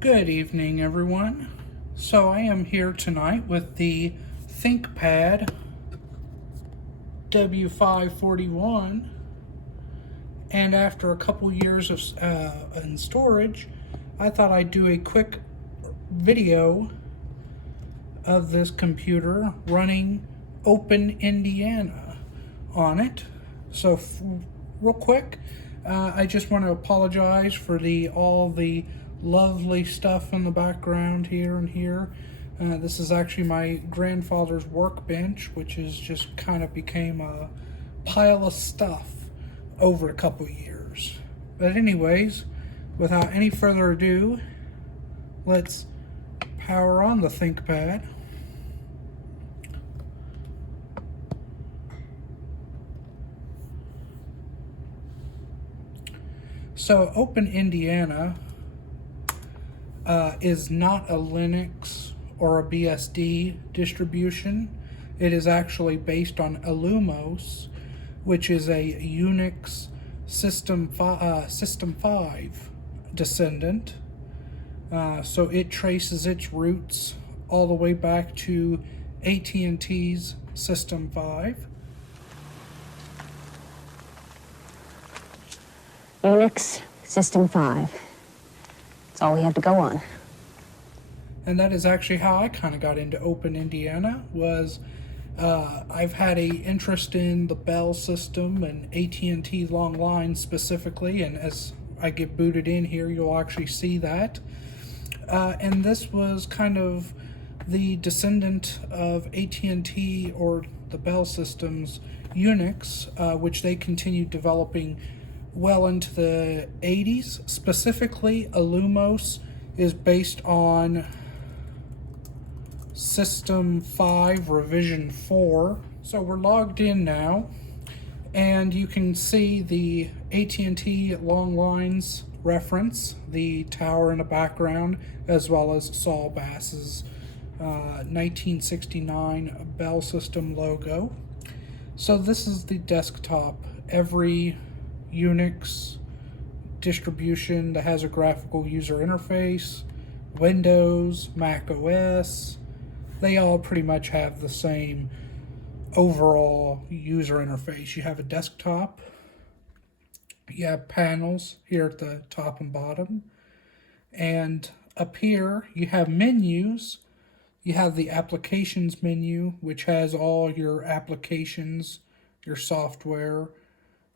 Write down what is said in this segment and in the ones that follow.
Good evening, everyone. So I am here tonight with the ThinkPad W541, and after a couple years of in storage, I thought I'd do a quick video of this computer running OpenIndiana on it. So real quick, I just want to apologize for all the lovely stuff in the background here and here. This is actually my grandfather's workbench, which is just kind of became a pile of stuff over a couple years. But anyways, without any further ado, let's power on the ThinkPad. So OpenIndiana is not a Linux or a BSD distribution. It is actually based on Illumos, which is a Unix System 5 descendant. So it traces its roots all the way back to AT&T's System 5. Unix System 5. That's all we have to go on. And that is actually how I kind of got into OpenIndiana. I've had a interest in the Bell system and AT&T Long Lines specifically, and as I get booted in here, you'll actually see that. And this was kind of the descendant of AT&T or the Bell systems Unix, which they continued developing well into the 80s. Specifically, Illumos is based on System 5 Revision 4. So we're logged in now, and you can see the AT&T Long Lines reference, the tower in the background, as well as Saul Bass's 1969 Bell System logo. So this is the desktop. Every Unix distribution that has a graphical user interface, Windows, Mac OS, they all pretty much have the same overall user interface. You have a desktop, you have panels here at the top and bottom, and up here you have menus. You have the applications menu, which has all your applications, your software,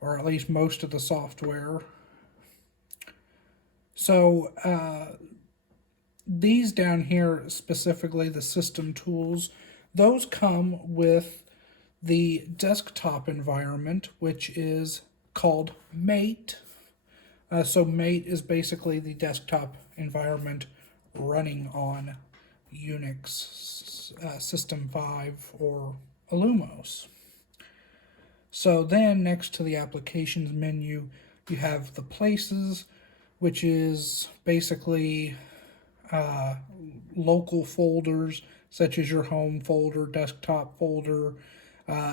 or at least most of the software. So these down here, specifically the system tools, those come with the desktop environment, which is called Mate. So Mate is basically the desktop environment running on Unix System 5 or Illumos. So then next to the applications menu, you have the places, which is basically local folders, such as your home folder, desktop folder,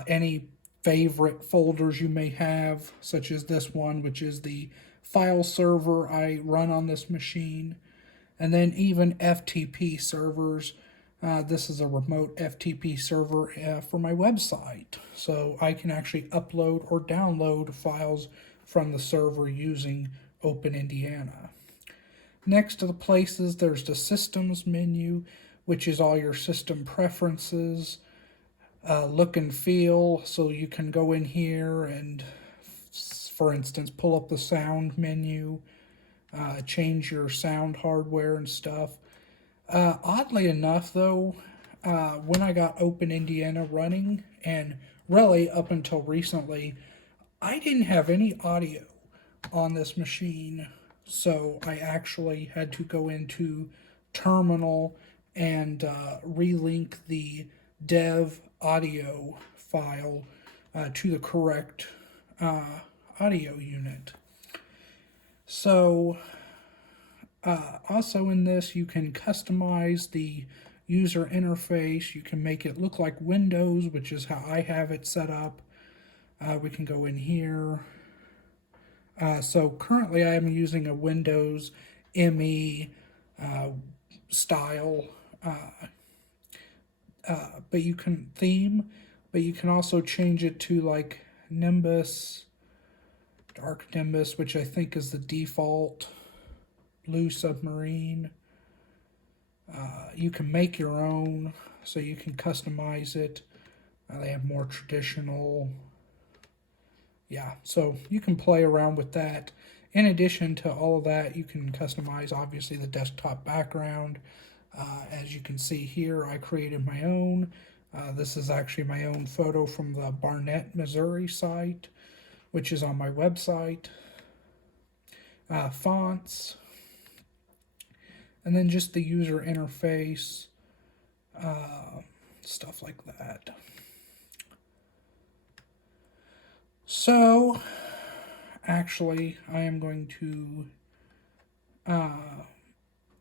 any favorite folders you may have, such as this one, which is the file server I run on this machine, and then even FTP servers. This is a remote FTP server for my website, so I can actually upload or download files from the server using OpenIndiana. Next to the places, there's the systems menu, which is all your system preferences, look and feel, so you can go in here and, for instance, pull up the sound menu, change your sound hardware and stuff. Oddly enough, though, when I got OpenIndiana running, and really up until recently, I didn't have any audio on this machine, so I actually had to go into Terminal and relink the dev audio file to the correct audio unit. So also in this, you can customize the user interface. You can make it look like Windows, which is how I have it set up. We can go in here. So currently I am using a Windows ME style, but you can theme, but you can also change it to like Nimbus, Dark Nimbus, which I think is the default, Blue Submarine. You can make your own, so you can customize it. They have more traditional. Yeah, so you can play around with that. In addition to all of that, you can customize, obviously, the desktop background. As you can see here, I created my own. This is actually my own photo from the Barnett, Missouri site, which is on my website. Fonts. And then just the user interface, stuff like that. So, actually, I am going to,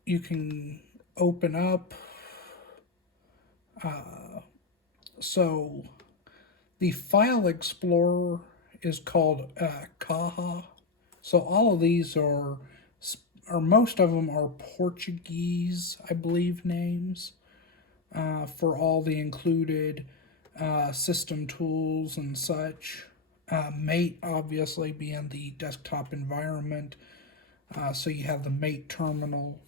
you can open up, so the file explorer is called Caja. So all of these are most of them are Portuguese, I believe, names for all the included system tools and such. Mate, obviously, being the desktop environment. So you have the Mate terminal.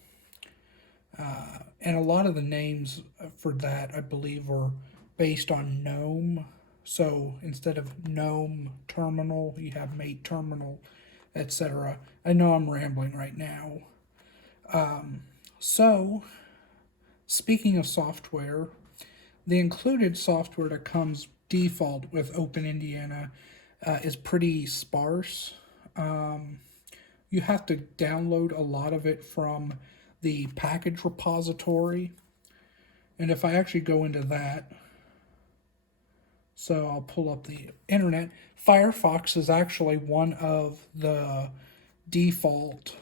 And a lot of the names for that, I believe, are based on GNOME. So instead of GNOME terminal, you have Mate terminal, etc. I know I'm rambling right now. So, speaking of software, the included software that comes default with OpenIndiana is pretty sparse. You have to download a lot of it from the package repository. And if I actually go into that, so I'll pull up the internet. Firefox is actually one of the default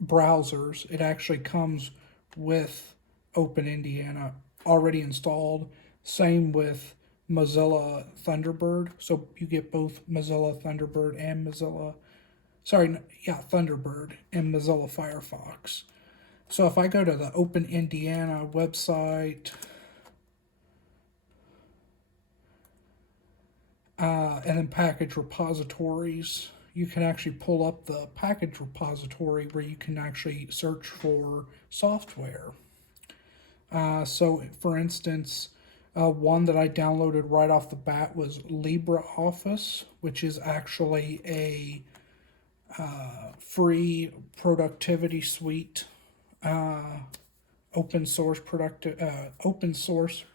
browsers. It actually comes with OpenIndiana already installed. Same with Mozilla Thunderbird. So you get both Mozilla Thunderbird and Thunderbird and Mozilla Firefox. So if I go to the OpenIndiana website, and then package repositories, you can actually pull up the package repository where you can actually search for software. So for instance, one that I downloaded right off the bat was LibreOffice, which is actually a free productivity suite, open source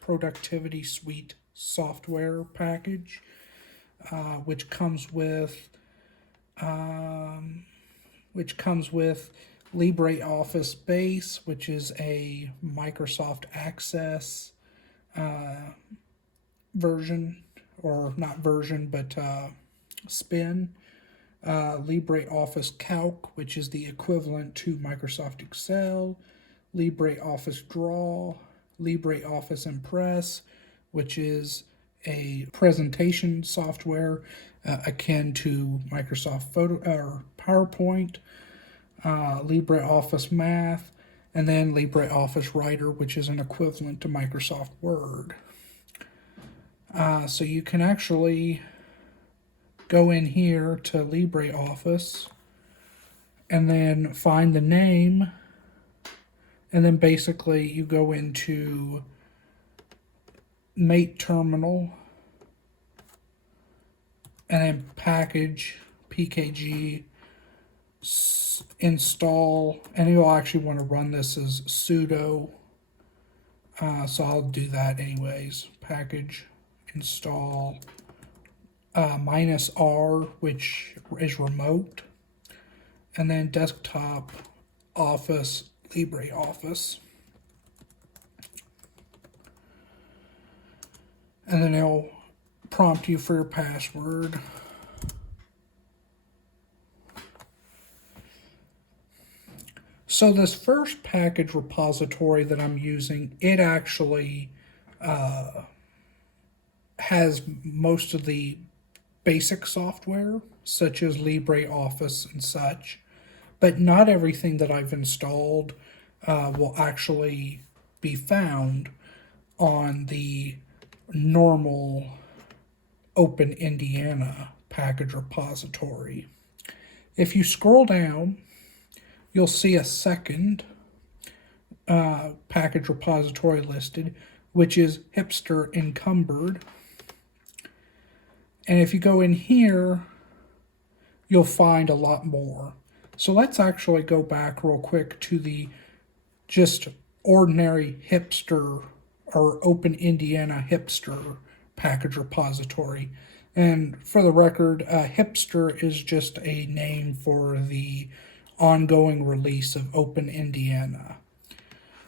productivity suite software package, which comes with LibreOffice Base, which is a Microsoft Access version, or not version, but spin. LibreOffice Calc, which is the equivalent to Microsoft Excel. LibreOffice Draw. LibreOffice Impress, which is a presentation software akin to Microsoft Photo or PowerPoint. LibreOffice Math, and then LibreOffice Writer, which is an equivalent to Microsoft Word. So you can actually go in here to LibreOffice and then find the name, and then basically you go into Mate Terminal and then package PKG install, and you'll actually want to run this as sudo, so I'll do that anyways. Package install -R, which is remote, and then desktop office LibreOffice, and then it'll prompt you for your password. So this first package repository that I'm using, it actually has most of the basic software, such as LibreOffice and such. but not everything that I've installed will actually be found on the normal OpenIndiana package repository. If you scroll down, you'll see a second package repository listed, which is hipster-encumbered. And if you go in here, you'll find a lot more. So let's actually go back real quick to the just ordinary hipster or OpenIndiana Hipster package repository. And for the record, hipster is just a name for the ongoing release of OpenIndiana.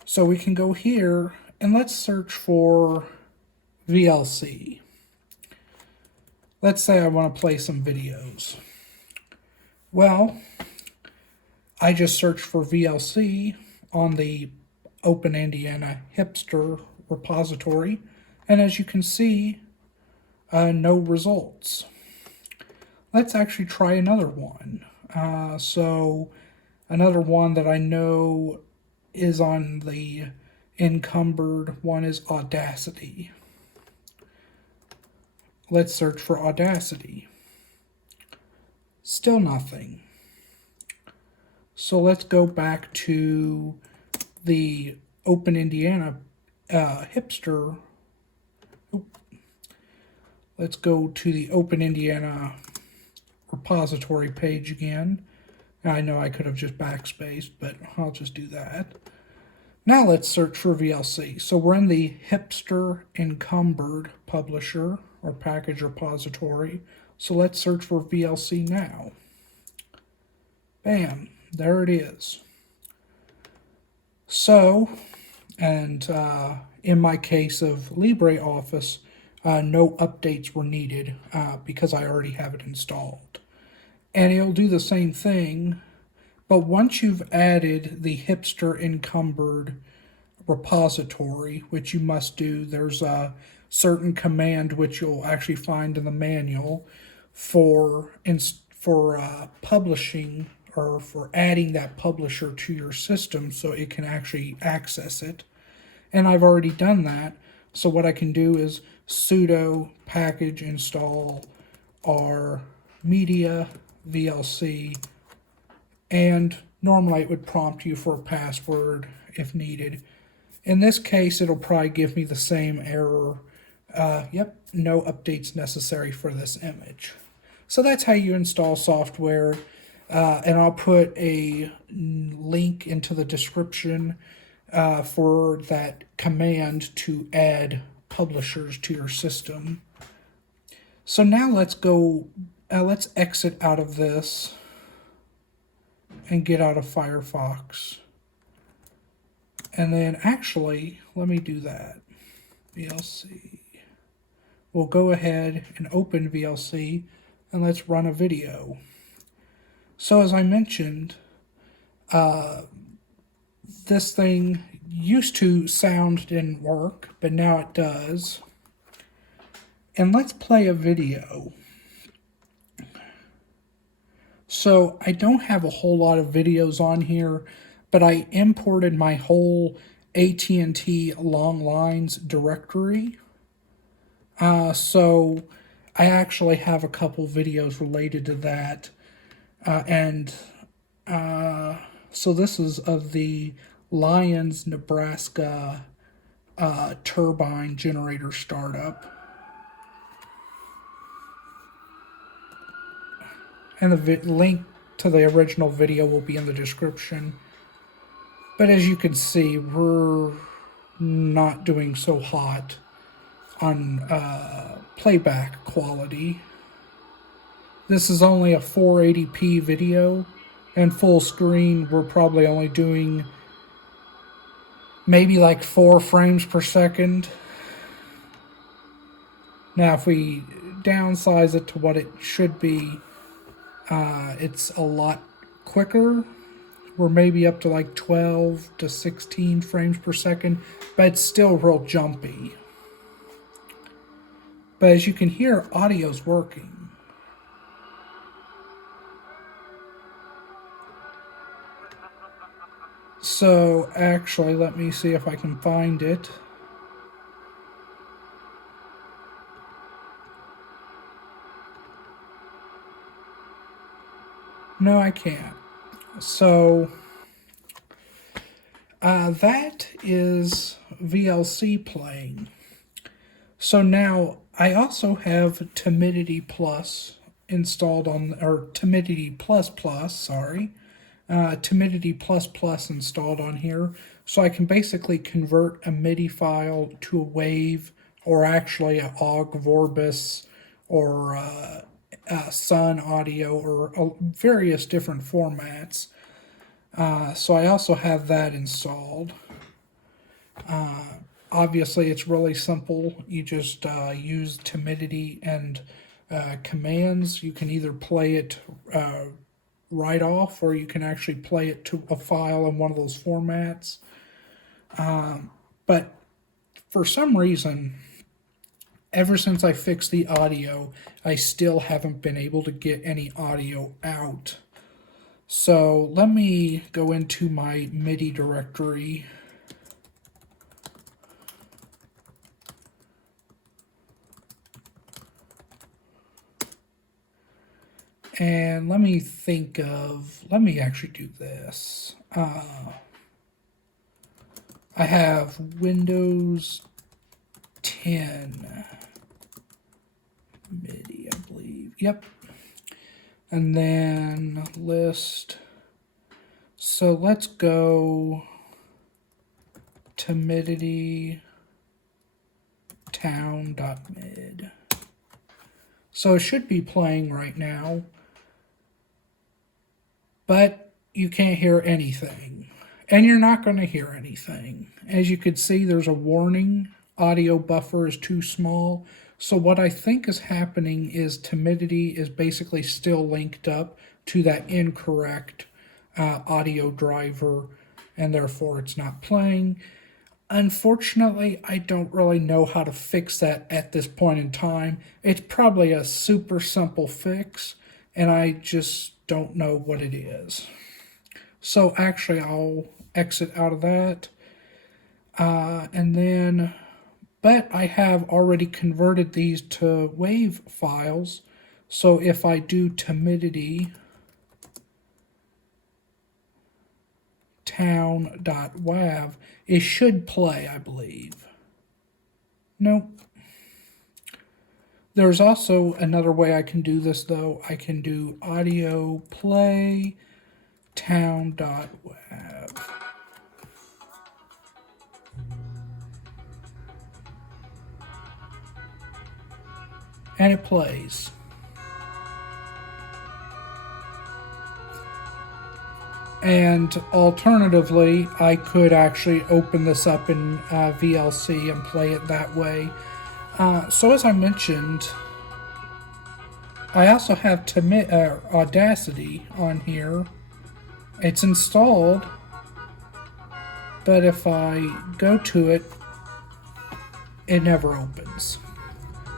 So we can go here and let's search for VLC. Let's say I want to play some videos. Well, I just searched for VLC on the OpenIndiana Hipster repository, and as you can see, no results. Let's actually try another one. So another one that I know is on the encumbered one is Audacity. Let's search for Audacity. Still nothing. So let's go back to the OpenIndiana Hipster. Let's go to the OpenIndiana repository page again. I know I could have just backspaced, but I'll just do that. Now let's search for VLC. So we're in the hipster-encumbered publisher or package repository. So let's search for VLC now. Bam, there it is. So, and in my case of LibreOffice, no updates were needed because I already have it installed. And it'll do the same thing, but once you've added the hipster-encumbered repository, which you must do, there's a certain command which you'll actually find in the manual for publishing or for adding that publisher to your system so it can actually access it. And I've already done that. So what I can do is sudo package install r media VLC, and normally it would prompt you for a password if needed. In this case, it'll probably give me the same error. Yep, no updates necessary for this image. So that's how you install software, and I'll put a link into the description for that command to add publishers to your system. So now let's go, let's exit out of this and get out of Firefox. And then actually, let me do that. VLC. We'll go ahead and open VLC and let's run a video. So as I mentioned, this thing used to sound didn't work, but now it does. And let's play a video. So I don't have a whole lot of videos on here, but I imported my whole AT&T Long Lines directory. So I actually have a couple videos related to that. So this is of the Lyons, Nebraska turbine generator startup. And the link to the original video will be in the description. But as you can see, we're not doing so hot on playback quality. This is only a 480p video, and full screen we're probably only doing maybe like 4 frames per second. Now if we downsize it to what it should be, it's a lot quicker. We're maybe up to like 12 to 16 frames per second, but it's still real jumpy. But as you can hear, audio's working. So actually, let me see if I can find it. No, I can't. So that is VLC playing. So now I also have Timidity Plus installed on, or Timidity Plus Plus, sorry. Timidity Plus Plus installed on here. So I can basically convert a MIDI file to a WAV, or actually a OGG Vorbis, or Sun Audio, or various different formats. So I also have that installed. Obviously, it's really simple. You just use Timidity and commands. You can either play it right off, or you can actually play it to a file in one of those formats. But for some reason, ever since I fixed the audio, I still haven't been able to get any audio out. So let me go into my MIDI directory. And let me actually do this. I have Windows 10 MIDI, I believe. Yep. And then list. So let's go Timidity town.mid. So it should be playing right now, but you can't hear anything, and you're not going to hear anything. As you can see, there's a warning, audio buffer is too small. So what I think is happening is Timidity is basically still linked up to that incorrect audio driver, and therefore it's not playing. Unfortunately, I don't really know how to fix that at this point in time. It's probably a super simple fix, and I just don't know what it is. So actually, I'll exit out of that. But I have already converted these to WAV files. So if I do Timidity town.wav, it should play, I believe. Nope. There's also another way I can do this, though. I can do audio play town.wav. And it plays. And alternatively, I could actually open this up in VLC and play it that way. So as I mentioned, I also have Audacity on here. It's installed, but if I go to it, it never opens.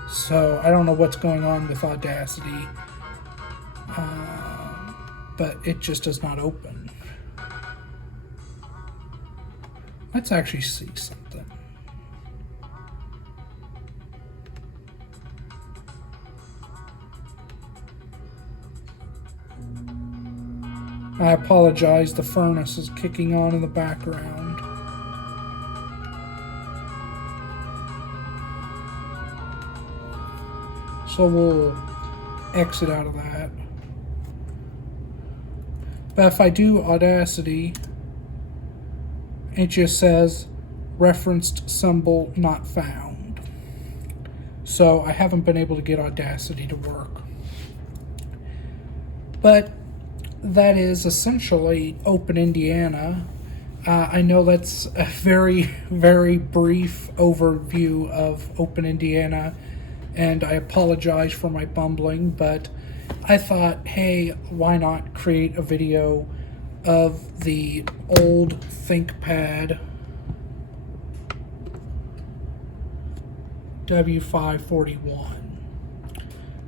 So I don't know what's going on with Audacity, but it just does not open. Let's actually see something. I apologize, the furnace is kicking on in the background. So we'll exit out of that. But if I do Audacity, it just says referenced symbol not found. So I haven't been able to get Audacity to work. But that is essentially OpenIndiana. I know that's a very, very brief overview of OpenIndiana, and I apologize for my bumbling, but I thought, hey, why not create a video of the old ThinkPad W541.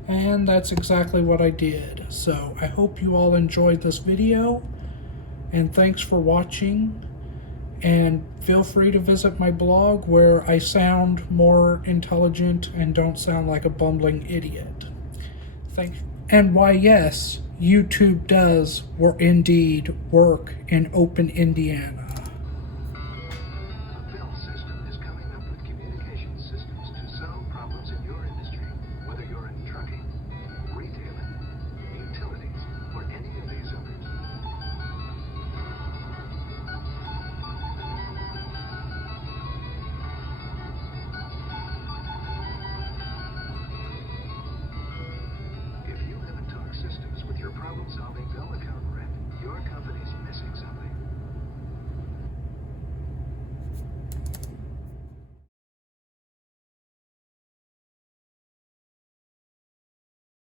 And that's exactly what I did. So I hope you all enjoyed this video. And thanks for watching. And feel free to visit my blog where I sound more intelligent and don't sound like a bumbling idiot. Thanks. And why, yes, YouTube does indeed work in OpenIndiana. The Bell system is coming up with communication systems to solve problems in your industry, whether you're in trucking, retailing, utilities, or any of these others. If you haven't talked systems with your problem-solving Bell account rep, your company's missing something.